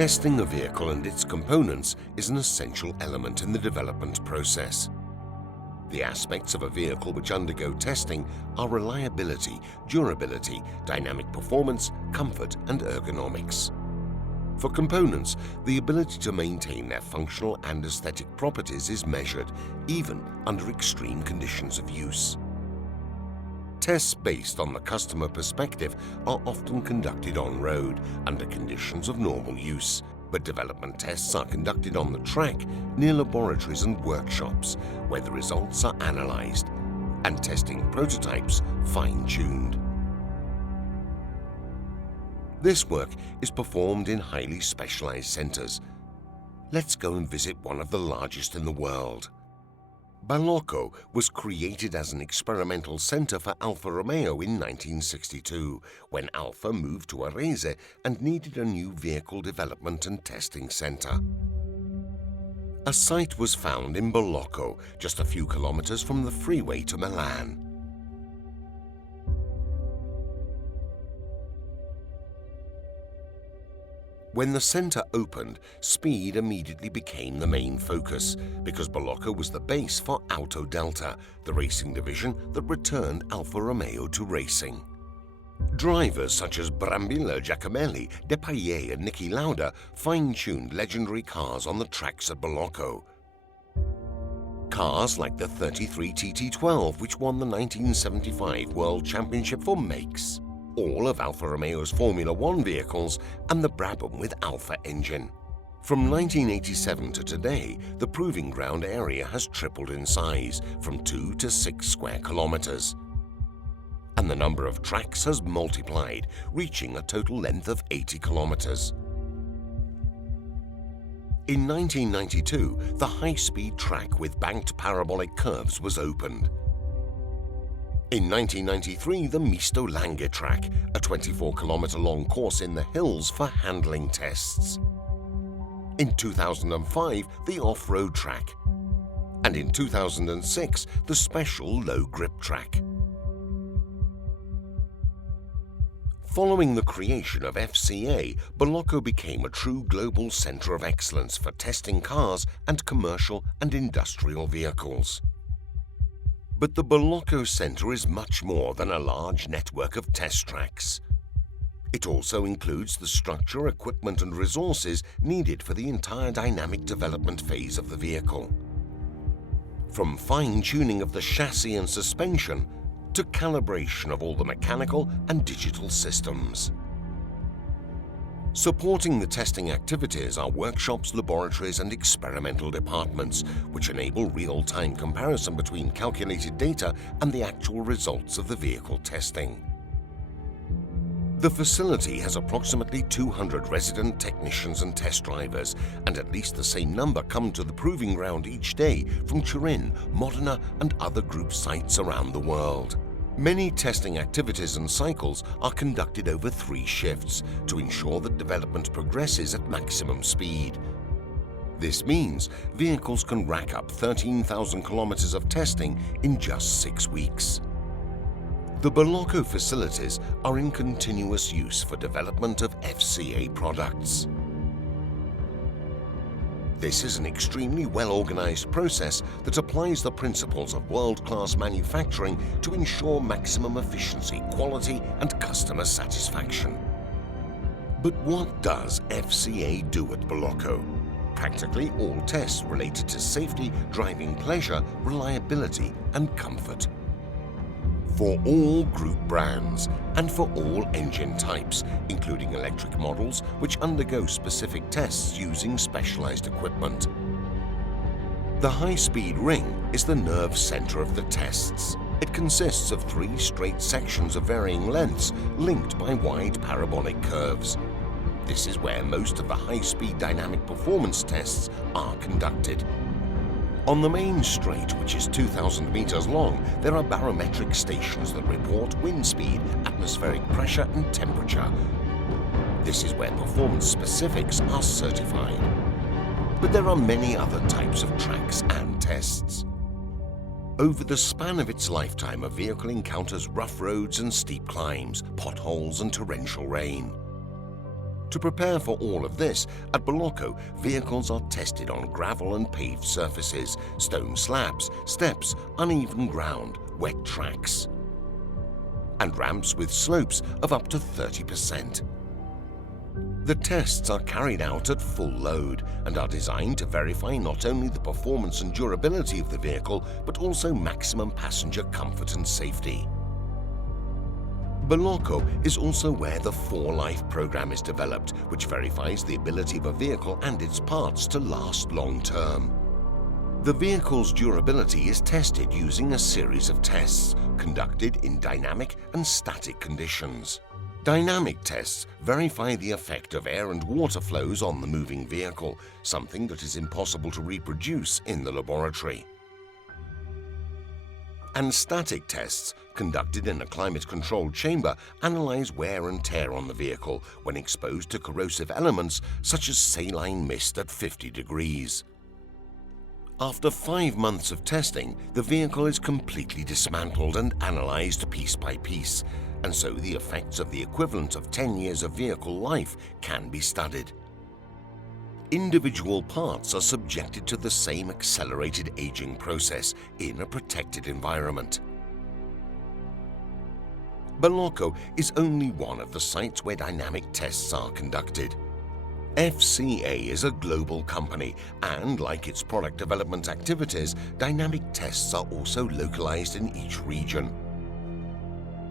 Testing a vehicle and its components is an essential element in the development process. The aspects of a vehicle which undergo testing are reliability, durability, dynamic performance, comfort, and ergonomics. For components, the ability to maintain their functional and aesthetic properties is measured, even under extreme conditions of use. Tests based on the customer perspective are often conducted on-road under conditions of normal use, but development tests are conducted on the track near laboratories and workshops where the results are analyzed and testing prototypes fine-tuned. This work is performed in highly specialized centers. Let's go and visit one of the largest in the world. Balocco was created as an experimental center for Alfa Romeo in 1962, when Alfa moved to Arese and needed a new vehicle development and testing center. A site was found in Balocco, just a few kilometers from the freeway to Milan. When the center opened, speed immediately became the main focus, because Balocco was the base for Autodelta, the racing division that returned Alfa Romeo to racing. Drivers such as Brambilla Giacomelli, Depailler and Niki Lauda fine-tuned legendary cars on the tracks at Balocco. Cars like the 33 TT12, which won the 1975 World Championship for makes, all of Alfa Romeo's Formula One vehicles, and the Brabham with Alfa engine. From 1987 to today, the Proving Ground area has tripled in size, from 2 to 6 square kilometers. And the number of tracks has multiplied, reaching a total length of 80 kilometers. In 1992, the high-speed track with banked parabolic curves was opened. In 1993, the Misto Alfa track, a 24-kilometer-long course in the hills for handling tests. In 2005, the off-road track. And in 2006, the special low-grip track. Following the creation of FCA, Balocco became a true global center of excellence for testing cars and commercial and industrial vehicles. But the Balocco Center is much more than a large network of test tracks. It also includes the structure, equipment and resources needed for the entire dynamic development phase of the vehicle. From fine-tuning of the chassis and suspension to calibration of all the mechanical and digital systems. Supporting the testing activities are workshops, laboratories and experimental departments, which enable real-time comparison between calculated data and the actual results of the vehicle testing. The facility has approximately 200 resident technicians and test drivers, and at least the same number come to the Proving Ground each day from Turin, Modena and other group sites around the world. Many testing activities and cycles are conducted over 3 shifts to ensure that development progresses at maximum speed. This means vehicles can rack up 13,000 kilometers of testing in just 6 weeks. The Balocco facilities are in continuous use for development of FCA products. This is an extremely well-organized process that applies the principles of world-class manufacturing to ensure maximum efficiency, quality, and customer satisfaction. But what does FCA do at Balocco? Practically all tests related to safety, driving pleasure, reliability, and comfort. For all group brands and for all engine types, including electric models which undergo specific tests using specialized equipment. The high-speed ring is the nerve center of the tests. It consists of 3 straight sections of varying lengths linked by wide parabolic curves. This is where most of the high-speed dynamic performance tests are conducted. On the main straight, which is 2,000 meters long, there are barometric stations that report wind speed, atmospheric pressure and temperature. This is where performance specifics are certified. But there are many other types of tracks and tests. Over the span of its lifetime, a vehicle encounters rough roads and steep climbs, potholes and torrential rain. To prepare for all of this, at Balocco, vehicles are tested on gravel and paved surfaces, stone slabs, steps, uneven ground, wet tracks, and ramps with slopes of up to 30%. The tests are carried out at full load and are designed to verify not only the performance and durability of the vehicle, but also maximum passenger comfort and safety. Balocco is also where the 4-Life program is developed, which verifies the ability of a vehicle and its parts to last long-term. The vehicle's durability is tested using a series of tests conducted in dynamic and static conditions. Dynamic tests verify the effect of air and water flows on the moving vehicle, something that is impossible to reproduce in the laboratory. And static tests, conducted in a climate-controlled chamber, analyze wear and tear on the vehicle when exposed to corrosive elements such as saline mist at 50 degrees. After 5 months of testing, the vehicle is completely dismantled and analyzed piece by piece, and so the effects of the equivalent of 10 years of vehicle life can be studied. Individual parts are subjected to the same accelerated aging process in a protected environment. Balocco is only one of the sites where dynamic tests are conducted. FCA is a global company, and like its product development activities, dynamic tests are also localized in each region.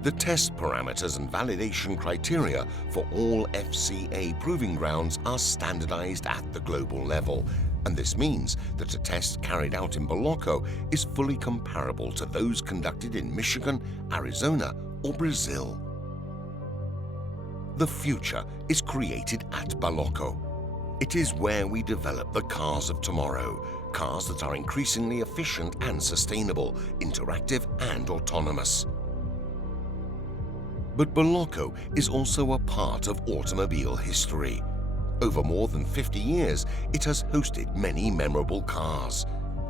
The test parameters and validation criteria for all FCA proving grounds are standardized at the global level, and this means that a test carried out in Balocco is fully comparable to those conducted in Michigan, Arizona, or Brazil. The future is created at Balocco. It is where we develop the cars of tomorrow, cars that are increasingly efficient and sustainable, interactive and autonomous. But Balocco is also a part of automobile history. Over more than 50 years, it has hosted many memorable cars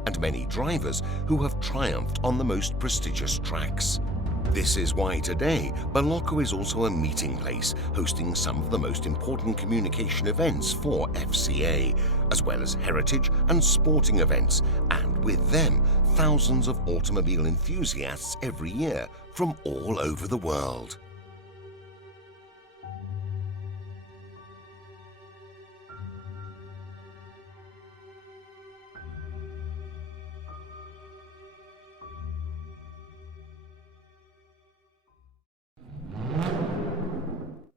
and many drivers who have triumphed on the most prestigious tracks. This is why today, Balocco is also a meeting place, hosting some of the most important communication events for FCA, as well as heritage and sporting events, and with them, thousands of automobile enthusiasts every year from all over the world.